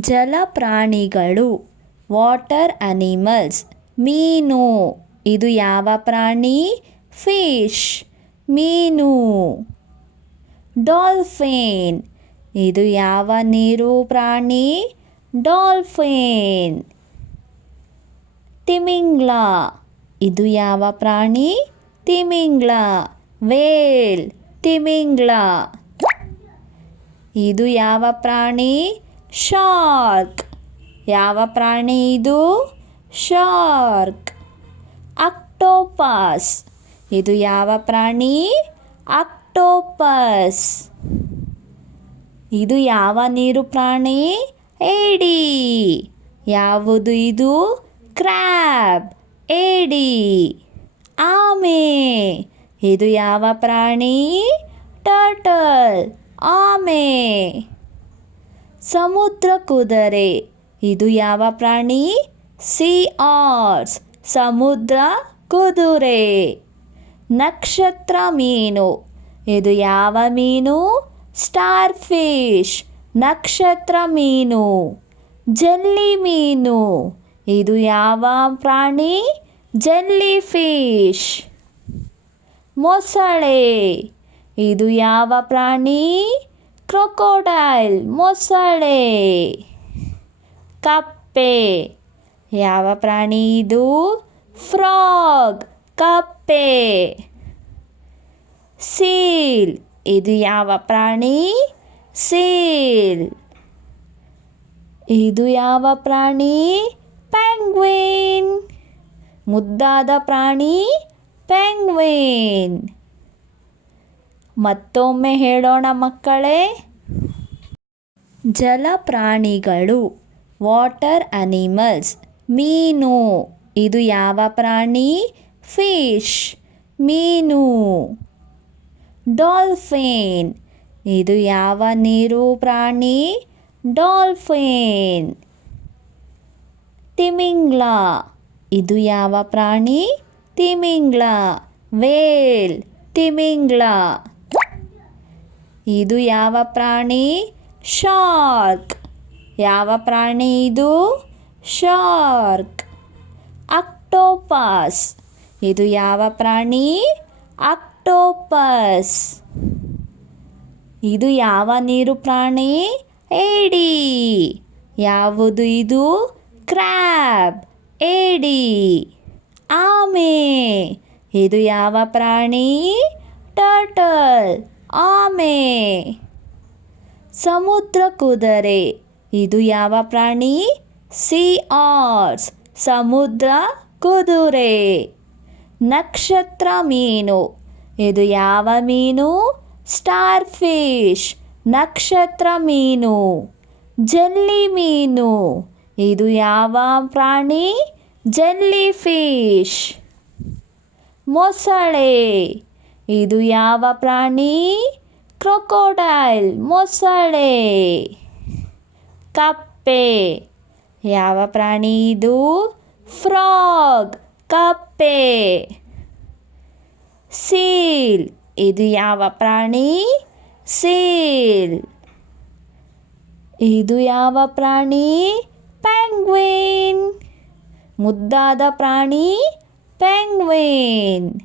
ಜಲಪ್ರಾಣಿಗಳು water animals. ಮೀನು ಇದು ಯಾವ ಪ್ರಾಣಿ? ಫಿಶ್ ಮೀನು. ಡಾಲ್ಫಿನ್ ಇದು ಯಾವ ನೀರು ಪ್ರಾಣಿ? ಡಾಲ್ಫಿನ್. ತಿಮಿಂಗ್ಲ ಇದು ಯಾವ ಪ್ರಾಣಿ? ತಿಮಿಂಗ್ಲ. ವೇಲ್ ತಿಮಿಂಗ್ಲ. ಇದು ಯಾವ ಪ್ರಾಣಿ? ಶಾರ್ಕ್. ಯಾವ ಪ್ರಾಣಿ ಇದು? ಶಾರ್ಕ್. ಆಕ್ಟೋಪಸ್ ಇದು ಯಾವ ಪ್ರಾಣಿ? ಆಕ್ಟೋಪಸ್. ಇದು ಯಾವ ನೀರು ಪ್ರಾಣಿ? ಏಡಿ. ಯಾವುದು ಇದು? ಕ್ರ್ಯಾಬ್ ಏಡಿ. ಆಮೆ ಇದು ಯಾವ ಪ್ರಾಣಿ? ಟರ್ಟಲ್ ಆಮೆ. ಸಮುದ್ರ ಕುದುರೆ ಇದು ಯಾವ ಪ್ರಾಣಿ? ಸೀ ಆರ್ಸ್ ಸಮುದ್ರ ಕುದುರೆ. ನಕ್ಷತ್ರ ಮೀನು ಇದು ಯಾವ ಮೀನು? ಸ್ಟಾರ್ ಫಿಶ್ ನಕ್ಷತ್ರ ಮೀನು. ಜೆಲ್ಲಿ ಮೀನು ಇದು ಯಾವ ಪ್ರಾಣಿ? Jelly fish. ಮೊಸಳೆ ಇದು ಯಾವ ಪ್ರಾಣಿ? ಕ್ರೊಕೊಡೈಲ್ ಮೊಸಳೆ. ಕಪ್ಪೆ ಯಾವ ಪ್ರಾಣಿ ಇದು? ಫ್ರಾಗ್ ಕಪ್ಪೆ. ಸೀಲ್ ಇದು ಯಾವ ಪ್ರಾಣಿ? ಸೀಲ್. ಇದು ಯಾವ ಪ್ರಾಣಿ? ಪೆಂಗ್ವಿನ್ ಮುದ್ದಾದ ಪ್ರಾಣಿ ಪೆಂಗ್ವಿನ್. ಮತ್ತೊಮ್ಮೆ ಹೇಳೋಣ ಮಕ್ಕಳೇ. ಜಲಪ್ರಾಣಿಗಳು ವಾಟರ್ ಅನಿಮಲ್ಸ್. ಮೀನು ಇದು ಯಾವ ಪ್ರಾಣಿ? ಫಿಶ್ ಮೀನು. ಡಾಲ್ಫಿನ್ ಇದು ಯಾವ ನೀರು ಪ್ರಾಣಿ? ಡಾಲ್ಫಿನ್. ತಿಮಿಂಗ್ಲ ಇದು ಯಾವ ಪ್ರಾಣಿ? ತಿಮಿಂಗ್ಲ. ವೇಲ್ ತಿಮಿಂಗ್ಲ. ಇದು ಯಾವ ಪ್ರಾಣಿ? ಶಾರ್ಕ್. ಯಾವ ಪ್ರಾಣಿ ಇದು? ಶಾರ್ಕ್. ಆಕ್ಟೋಪಸ್ ಇದು ಯಾವ ಪ್ರಾಣಿ? ಆಕ್ಟೋಪಸ್. ಇದು ಯಾವ ನೀರು ಪ್ರಾಣಿ? ಏಡಿ. ಯಾವುದು ಇದು? ಕ್ರ್ಯಾಬ್ ಏಡಿ. ಆಮೆ ಇದು ಯಾವ ಪ್ರಾಣಿ? ಟರ್ಟಲ್ ಆಮೆ. ಸಮುದ್ರ ಕುದುರೆ ಇದು ಯಾವ ಪ್ರಾಣಿ? ಸೀ ಆರ್ಸ್ ಸಮುದ್ರ ಕುದುರೆ. ನಕ್ಷತ್ರ ಮೀನು ಇದು ಯಾವ ಮೀನು? ಸ್ಟಾರ್ ಫಿಶ್ ನಕ್ಷತ್ರ ಮೀನು. ಜೆಲ್ಲಿ ಮೀನು ಇದು ಯಾವ ಪ್ರಾಣಿ? Jelly fish. ಮೊಸಳೆ ಇದು ಯಾವ ಪ್ರಾಣಿ? ಕ್ರೊಕೊಡೈಲ್ ಮೊಸಳೆ. ಕಪ್ಪೆ ಯಾವ ಪ್ರಾಣಿ ಇದು? ಫ್ರಾಗ್ ಕಪ್ಪೆ. ಸೀಲ್ ಇದು ಯಾವ ಪ್ರಾಣಿ? ಸೀಲ್. ಇದು ಯಾವ ಪ್ರಾಣಿ? ಪೆಂಗ್ವಿನ್ ಮುದ್ದಾದ ಪ್ರಾಣಿ ಪೆಂಗ್ವಿನ್.